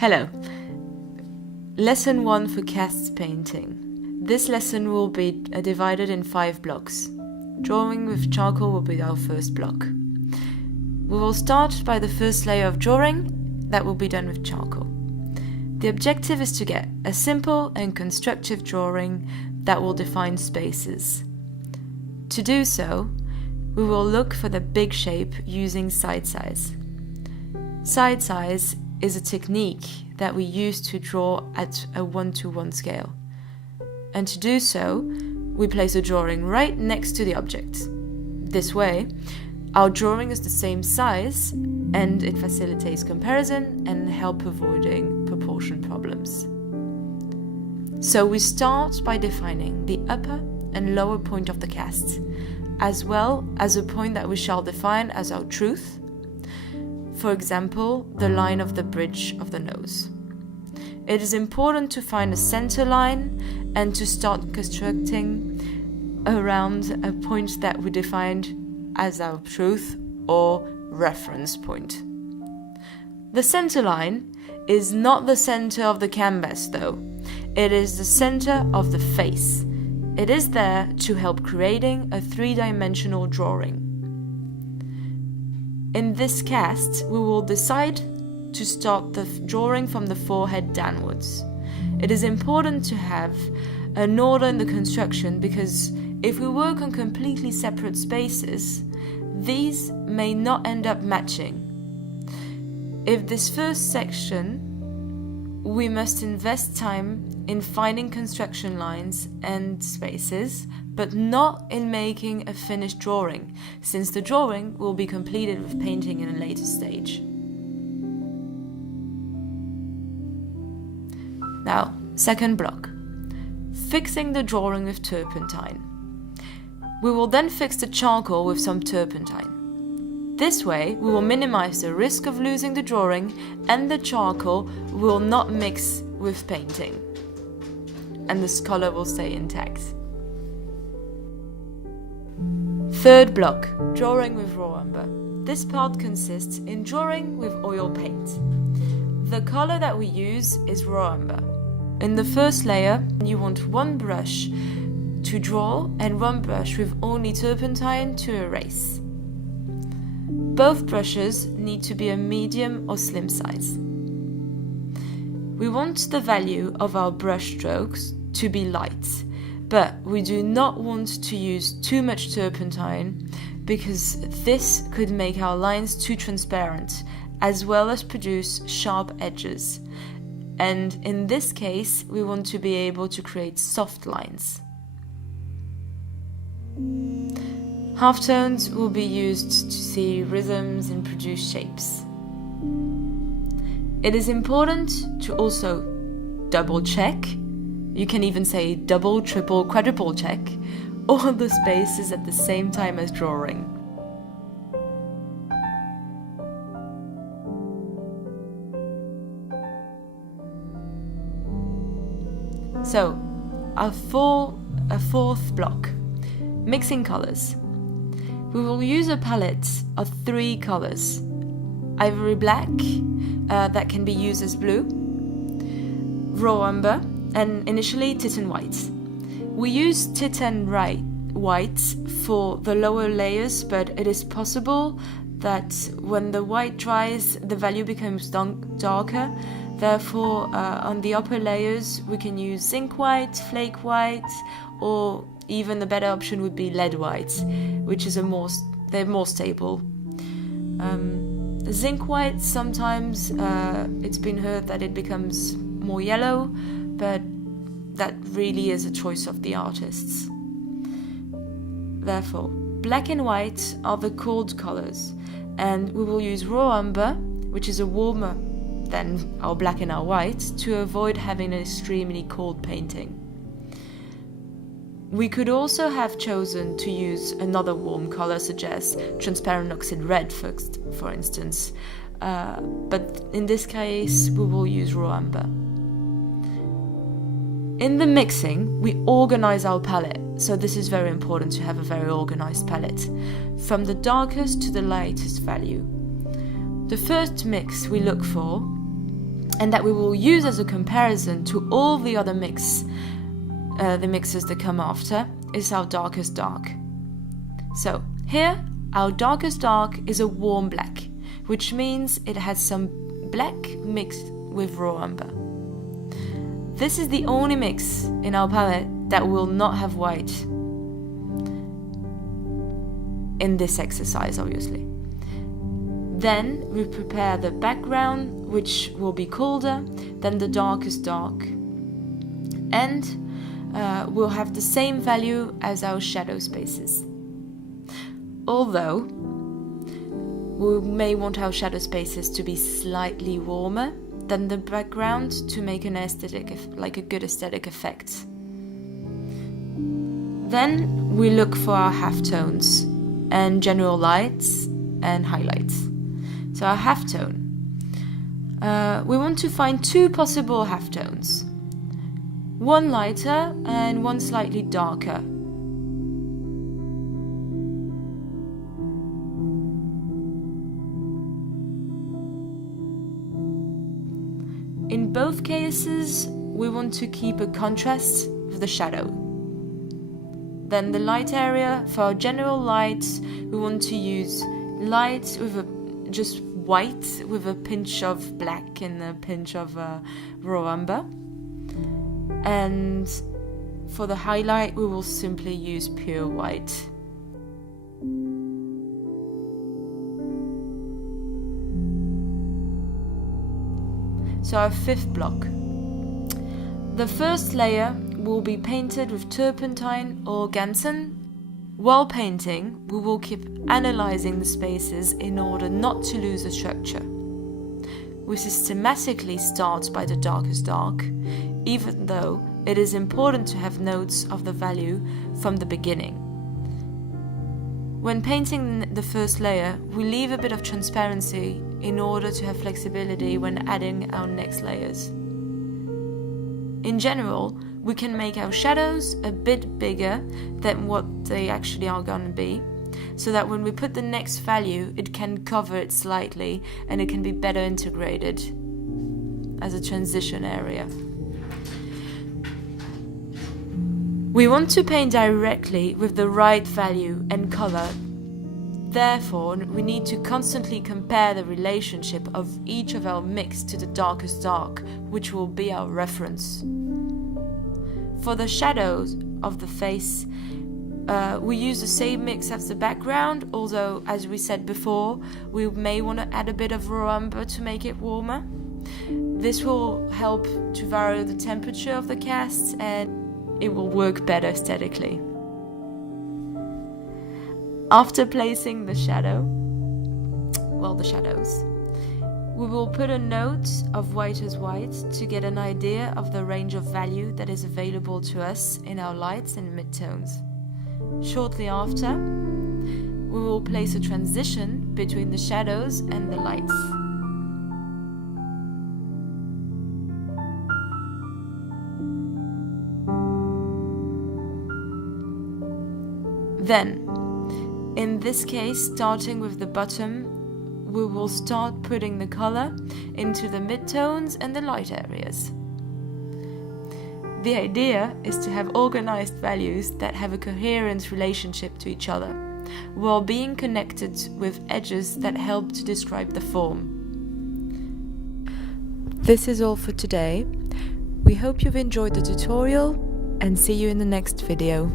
Hello. Lesson 1 for cast painting. This lesson will be divided in 5 blocks. Drawing with charcoal will be our first block. We will start by the first layer of drawing that will be done with charcoal. The objective is to get a simple and constructive drawing that will define spaces. To do so, we will look for the big shape using side size. Side size is a technique that we use to draw at a 1:1 scale. And to do so, we place a drawing right next to the object. This way, our drawing is the same size and it facilitates comparison and help avoiding proportion problems. So we start by defining the upper and lower point of the cast, as well as a point that we shall define as our truth. For example, the line of the bridge of the nose. It is important to find a center line and to start constructing around a point that we defined as our truth or reference point. The center line is not the center of the canvas though. It is the center of the face. It is there to help creating a 3-dimensional drawing. In this cast, we will decide to start the drawing from the forehead downwards. It is important to have an order in the construction because if we work on completely separate spaces, these may not end up matching. If this first section, we must invest time in finding construction lines and spaces, but not in making a finished drawing, since the drawing will be completed with painting in a later stage. Now, second block. Fixing the drawing with turpentine. We will then fix the charcoal with some turpentine. This way, we will minimize the risk of losing the drawing and the charcoal will not mix with painting. And the color will stay intact. Third block, drawing with raw umber. This part consists in drawing with oil paint. The color that we use is raw umber. In the first layer, you want one brush to draw and one brush with only turpentine to erase. Both brushes need to be a medium or slim size. We want the value of our brush strokes to be light, but we do not want to use too much turpentine because this could make our lines too transparent, as well as produce sharp edges. And in this case, we want to be able to create soft lines. Halftones will be used to see rhythms and produce shapes. It is important to also double check, you can even say double, triple, quadruple check, all the spaces at the same time as drawing. So, a fourth block, mixing colors. We will use a palette of 3 colors. Ivory black, that can be used as blue, raw umber, and initially Titan white. We use Titan white for the lower layers, but it is possible that when the white dries, the value becomes darker. Therefore, on the upper layers, we can use zinc white, flake white, or even the better option would be lead white, which is they're more stable. Zinc white, sometimes it's been heard that it becomes more yellow, but that really is a choice of the artists. Therefore, black and white are the cold colors, and we will use raw umber, which is a warmer than our black and our white, to avoid having an extremely cold painting. We could also have chosen to use another warm color, such as transparent oxide red, for instance, but in this case we will use raw umber. In the mixing, we organize our palette, so this is very important to have a very organized palette, from the darkest to the lightest value. The first mix we look for and that we will use as a comparison to all the other mixes that come after, is our darkest dark. So here, our darkest dark is a warm black, which means it has some black mixed with raw umber. This is the only mix in our palette that will not have white in this exercise, obviously. Then we prepare the background, which will be colder than the darkest dark, and we'll have the same value as our shadow spaces. Although we may want our shadow spaces to be slightly warmer than the background to make an aesthetic, like a good aesthetic effect. Then we look for our halftones and general lights and highlights. So our halftone. We want to find two possible halftones. One lighter and one slightly darker. In both cases, we want to keep a contrast with the shadow. Then the light area, for our general lights, we want to use light with just white with a pinch of black and a pinch of raw umber. And for the highlight, we will simply use pure white. So our fifth block. The first layer will be painted with turpentine or gansen. While painting, we will keep analyzing the spaces in order not to lose the structure. We systematically start by the darkest dark, even though it is important to have notes of the value from the beginning. When painting the first layer, we leave a bit of transparency in order to have flexibility when adding our next layers. In general, we can make our shadows a bit bigger than what they actually are going to be, so that when we put the next value, it can cover it slightly and it can be better integrated as a transition area. We want to paint directly with the right value and color. Therefore, we need to constantly compare the relationship of each of our mix to the darkest dark, which will be our reference. For the shadows of the face, we use the same mix as the background, although, as we said before, we may want to add a bit of raw umber to make it warmer. This will help to vary the temperature of the cast and it will work better aesthetically. After placing the shadows, we will put a note of white as white to get an idea of the range of value that is available to us in our lights and midtones. Shortly after, we will place a transition between the shadows and the lights. Then, in this case, starting with the bottom, we will start putting the color into the midtones and the light areas. The idea is to have organized values that have a coherent relationship to each other, while being connected with edges that help to describe the form. This is all for today. We hope you've enjoyed the tutorial and see you in the next video.